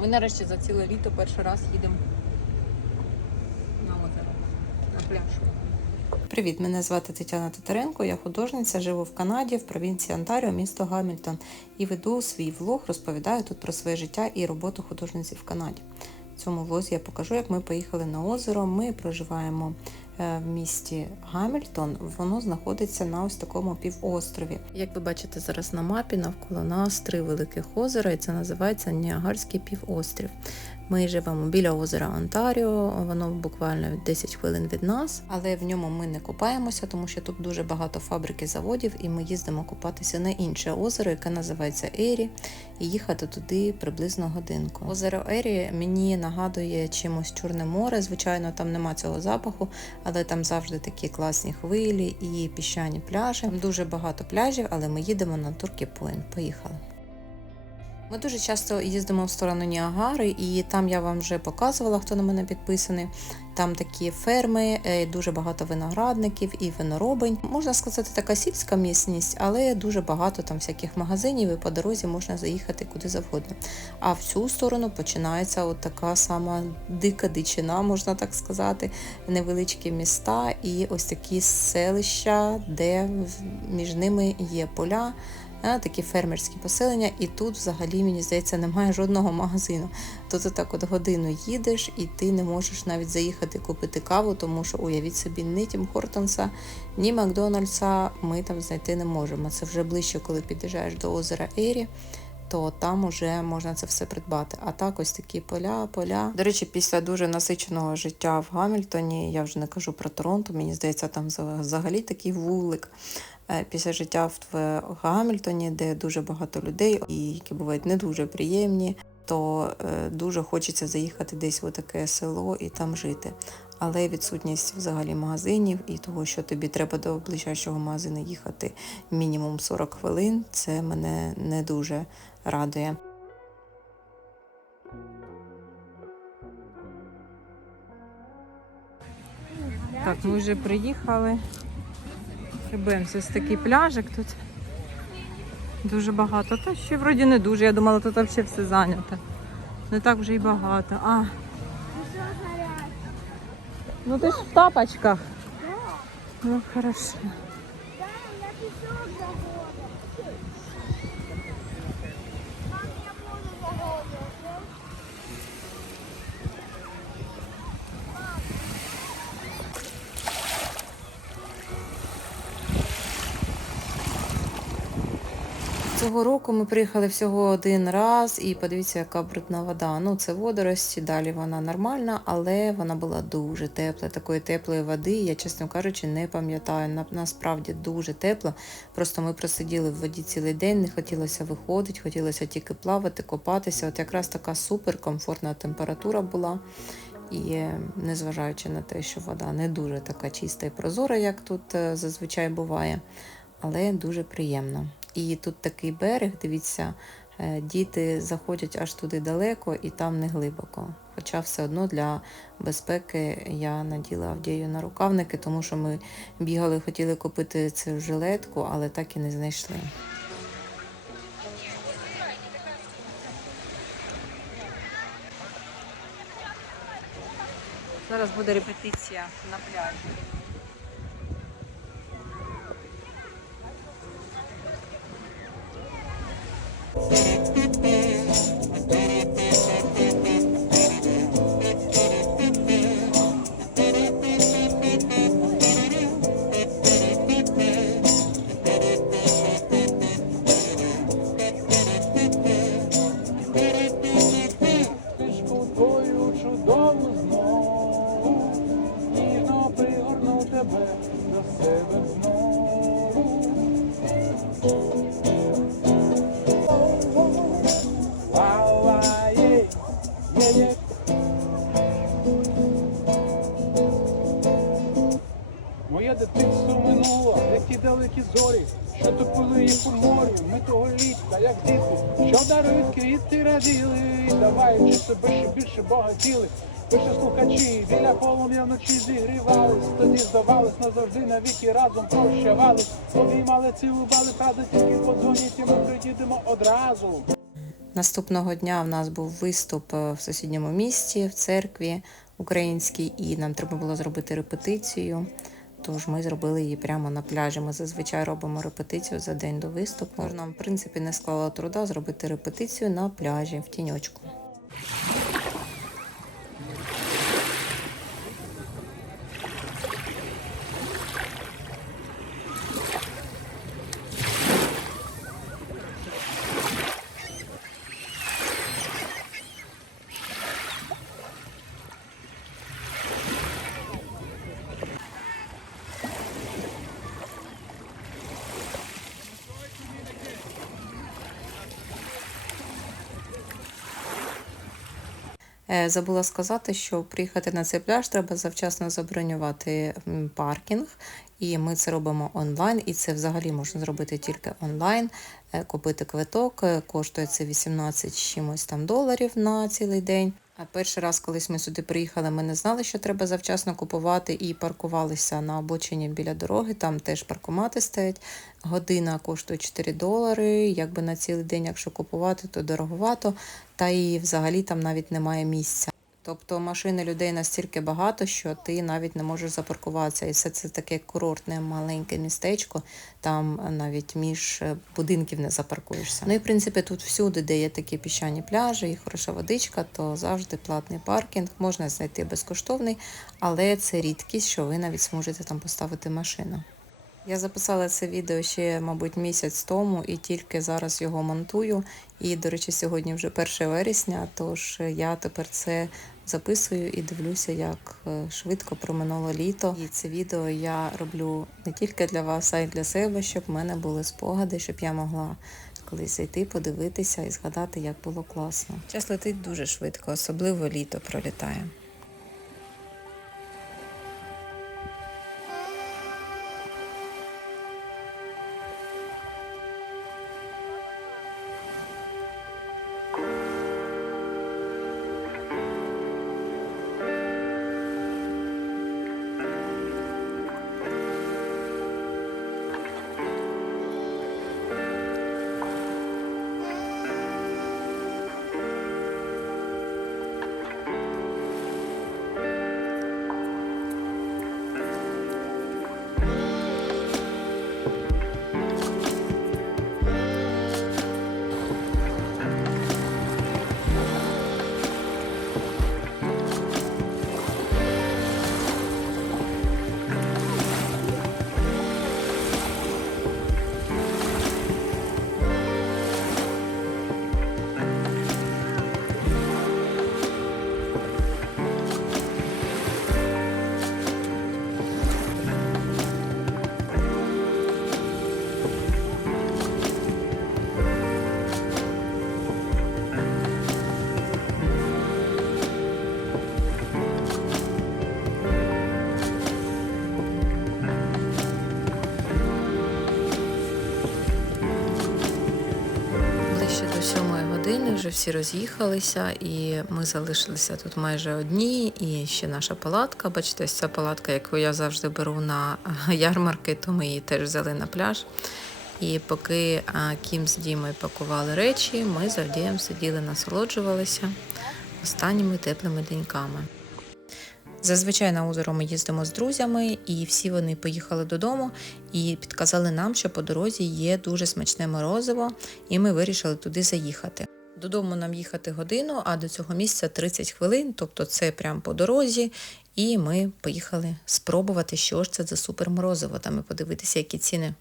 Ми нарешті за ціле літо перший раз їдемо на озеро, на пляж. Привіт, мене звати Тетяна Титаренко. Я художниця, живу в Канаді, в провінції Онтаріо, місто Гамільтон, і веду свій влог, розповідаю тут про своє життя і роботу художниці в Канаді. В цьому влозі я покажу, як ми поїхали на озеро. Ми проживаємо в місті Гамільтон. Воно знаходиться на ось такому півострові. Як ви бачите зараз на мапі, навколо нас три великих озера, і це називається Ніагарський півострів. Ми живемо біля озера Онтаріо, воно буквально 10 хвилин від нас, але в ньому ми не купаємося, тому що тут дуже багато фабрик і заводів, і ми їздимо купатися на інше озеро, яке називається Ері, і їхати туди приблизно годинку. Озеро Ері мені нагадує чимось Чорне море. Звичайно, там нема цього запаху, але там завжди такі класні хвилі і піщані пляжі. Там дуже багато пляжів, але ми їдемо на Туркі Пойнт. Поїхали. Ми дуже часто їздимо в сторону Ніагари, і там я вам вже показувала, хто на мене підписаний. Там такі ферми, е, дуже багато виноградників і виноробень. Можна сказати, така сільська місність, але дуже багато там всяких магазинів, і по дорозі можна заїхати куди завгодно. А в цю сторону починається от така сама дика дичина, можна так сказати, невеличкі міста і ось такі селища, де між ними є поля такі фермерські поселення, і тут взагалі, мені здається, немає жодного магазину. Тут отак от годину їдеш, і ти не можеш навіть заїхати купити каву, тому що уявіть собі, ні Тім Хортонса, ні Макдональдса ми там знайти не можемо. Це вже ближче, коли під'їжджаєш до озера Ері. То там уже можна це все придбати. А так ось такі поля, поля. До речі, після дуже насиченого життя в Гамільтоні, я вже не кажу про Торонто, мені здається, там взагалі такий вулик е, після життя в Гамільтоні, де дуже багато людей, і які бувають не дуже приємні, то е, дуже хочеться заїхати десь в таке село і там жити. Але відсутність взагалі магазинів і того, що тобі треба до ближчого магазину їхати мінімум 40 хвилин, це мене не дуже радує. Так, ми вже приїхали. Прибемося ось такий пляжик тут. Дуже багато. Та ще вроді не дуже. Я думала, тут взагалі все зайнято. Не так вже і багато. А. Ну ти ж в тапочках. Ну хорошо. Цього року ми приїхали всього один раз, і подивіться, яка брудна вода. Ну, це водорості, далі вона нормальна, але вона була дуже тепла. Такої теплої води, я, чесно кажучи, не пам'ятаю. Насправді дуже тепла. Просто ми просиділи в воді цілий день, не хотілося виходити, хотілося тільки плавати, копатися. От якраз така суперкомфортна температура була. І е, незважаючи на те, що вода не дуже така чиста і прозора, як тут е, зазвичай буває, але дуже приємно. І тут такий берег, дивіться, е, діти заходять аж туди далеко і там не глибоко. Хоча все одно для безпеки я наділа Авдію на рукавники, тому що ми бігали, хотіли купити цю жилетку, але так і не знайшли. Зараз буде репетиція на пляжі. Що дарують квіти раділи, даваючи себе ще більше багатіли. Пише слухачі, біля полум'я вночі зігрівались, тоді здавались назавжди навіки разом прощавались, обіймали, цілували, правда, тільки подзвоніть, і ми приїдемо одразу. Наступного дня в нас був виступ е, в сусідньому місті, в церкві українській, і нам треба було зробити репетицію. Тож ми зробили її прямо на пляжі. Ми зазвичай робимо репетицію за день до виступу. Нам, в принципі, не склало труда зробити репетицію на пляжі в тіньочку. Забула сказати, що приїхати на цей пляж треба завчасно забронювати паркінг, і ми це робимо онлайн, і це взагалі можна зробити тільки онлайн. Е, Купити квиток е, коштує це 18 чимось там доларів на цілий день. Перший раз, колись ми сюди приїхали, ми не знали, що треба завчасно купувати, і паркувалися на обочині біля дороги. Там теж паркомати стоять. Година коштує 4 долари. Якби на цілий день, якщо купувати, то дороговато. Та і взагалі там навіть немає місця. Тобто машини людей настільки багато, що ти навіть не можеш запаркуватися. І все це таке курортне маленьке містечко. Там навіть між е, будинків не запаркуєшся. Ну і в принципі тут всюди, де є такі піщані пляжі і хороша водичка, то завжди платний паркінг. Можна знайти безкоштовний, але це рідкість, що ви навіть зможете там поставити машину. Я записала це відео ще, мабуть, місяць тому і тільки зараз його монтую. І, до речі, сьогодні вже 1 вересня, тож я тепер це записую і дивлюся, як е, швидко проминуло літо. І це відео я роблю не тільки для вас, а й для себе, щоб в мене були спогади, щоб я могла колись зайти, подивитися і згадати, як було класно. Час летить дуже швидко, особливо літо пролітає. Години вже всі роз'їхалися, і ми залишилися тут майже одні. І ще наша палатка. Бачите, ця палатка, яку я завжди беру на ярмарки, то ми її теж взяли на пляж. І поки Кім з Дімою пакували речі, ми з Авдієм сиділи, насолоджувалися останніми теплими деньками. Зазвичай на озеро ми їздимо з друзями, і всі вони поїхали додому і підказали нам, що по дорозі є дуже смачне морозиво, і ми вирішили туди заїхати. Додому нам їхати годину, а до цього місця 30 хвилин, тобто це прямо по дорозі. І ми поїхали спробувати, що ж це за суперморозиво, там і подивитися, які ціни.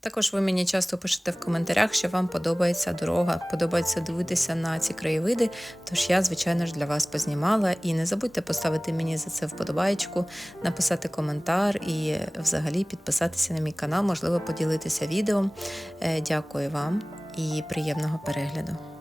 Також ви мені часто пишете в коментарях, що вам подобається дорога, подобається дивитися на ці краєвиди. Тож я, звичайно ж, для вас познімала. І не забудьте поставити мені за це вподобайку, написати коментар і взагалі підписатися на мій канал, можливо, поділитися відео. Е, Дякую вам і приємного перегляду.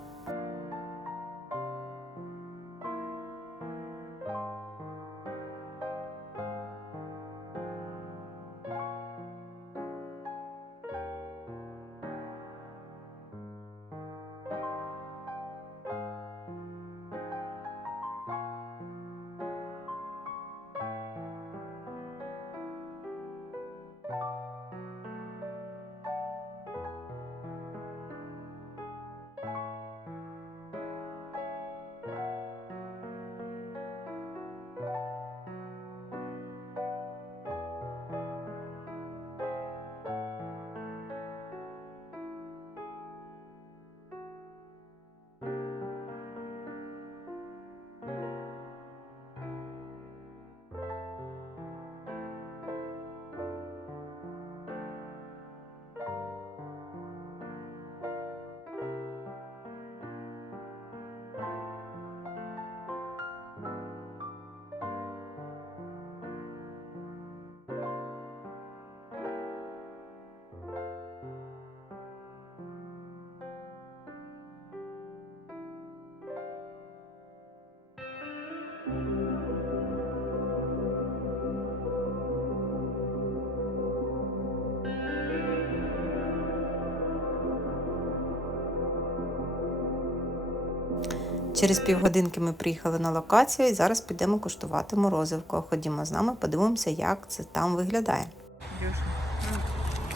Через півгодинки ми приїхали на локацію і зараз підемо куштувати морозивку. Ходімо з нами, подивимося, як це там виглядає.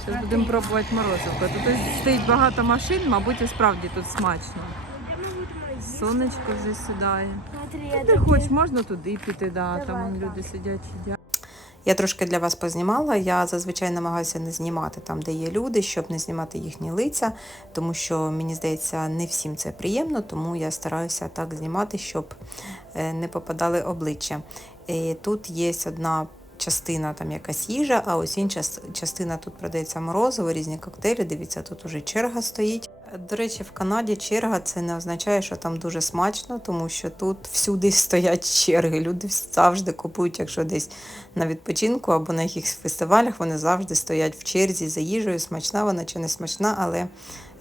Зараз будемо пробувати морозивку. Тут стоїть багато машин, мабуть, і справді тут смачно. Сонечко вже сідає. Ти хоч, можна туди піти, да, там люди сидять, їдять. Я трошки для вас познімала. Я зазвичай намагаюся не знімати там, де є люди, щоб не знімати їхні лиця, тому що мені здається, не всім це приємно, тому я стараюся так знімати, щоб е, не попадали обличчя. І тут є одна. Частина там якась їжа, а ось інша частина тут продається морозиво, різні коктейлі. Дивіться, тут уже черга стоїть. До речі, в Канаді черга це не означає, що там дуже смачно, тому що тут всюди стоять черги. Люди завжди купують, якщо десь на відпочинку або на якихось фестивалях вони завжди стоять в черзі за їжею, смачна вона чи не смачна, але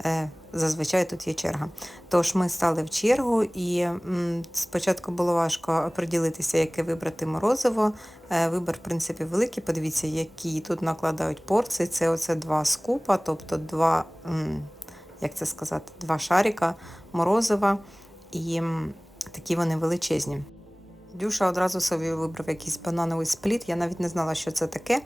е, зазвичай тут є черга. Тож ми стали в чергу, і м, спочатку було важко приділитися, яке вибрати морозиво. Е, вибір, в принципі, великий. Подивіться, які тут накладають порції. Це оце два скупа, тобто два, м, як це сказати, два шарика морозива, і такі вони величезні. Дюша одразу собі вибрав якийсь банановий спліт. Я навіть не знала, що це таке.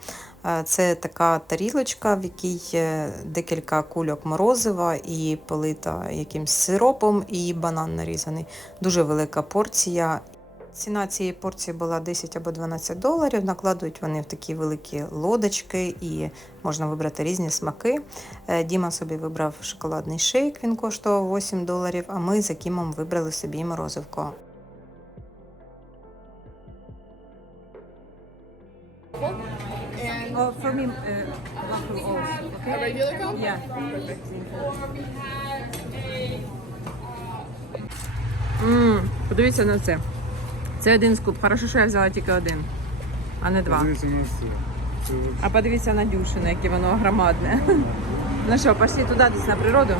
Е, Це така тарілочка, в якій е, декілька кульок морозива і полита якимсь сиропом, і банан нарізаний. Дуже велика порція. Ціна цієї порції була 10 або 12 доларів. Накладують вони в такі великі лодочки і можна вибрати різні смаки. Е, Діма собі вибрав шоколадний шейк, він коштував 8 доларів, а ми за Кімом вибрали собі морозивко. Oh, for me, uh, waffle also, okay? A regular cup? Yeah. Мм, подивіться на це. Це один скуп. Хорошо, що я взяла тільки один, а не два. Подивіться на це. Це от А подивіться на Дюшине, яке воно громадне. Ну що, пішли туди, десь на природу.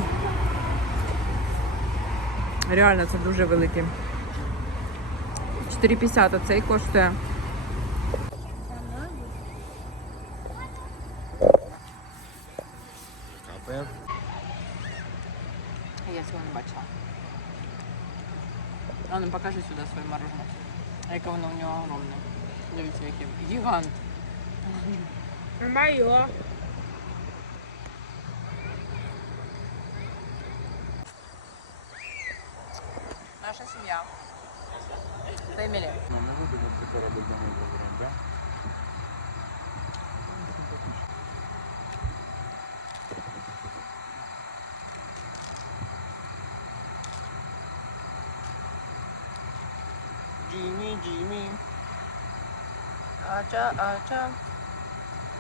Реально, це дуже велике. 4,50 а цей коштує. Я цього не бачила. А ну покажи сюди. Яке воно в нього огромна. Дивіться, який гігант. Моё. Наша сім'я. Фемілі. Емілі. Ну, не будемо це об одному говорити, да? ağaca ağaca.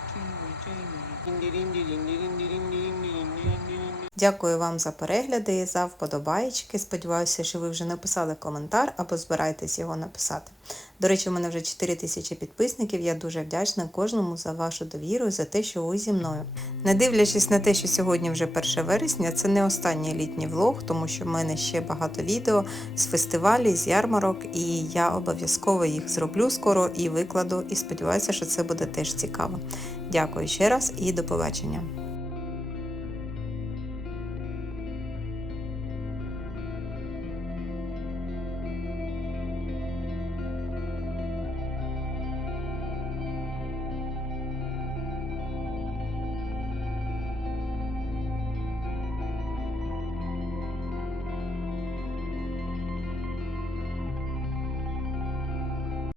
Çinli çinli. Dindirin dirin dirin dirin dirin dirin. Дякую вам за перегляди, за вподобаєчки. Сподіваюся, що ви вже написали коментар або збираєтесь його написати. До речі, у мене вже 4 тисячі підписників. Я дуже вдячна кожному за вашу довіру і за те, що ви зі мною. Не дивлячись на те, що сьогодні вже 1 вересня, це не останній літній влог, тому що в мене ще багато відео з фестивалів, з ярмарок, і я обов'язково їх зроблю скоро і викладу. І сподіваюся, що це буде теж цікаво. Дякую ще раз і до побачення.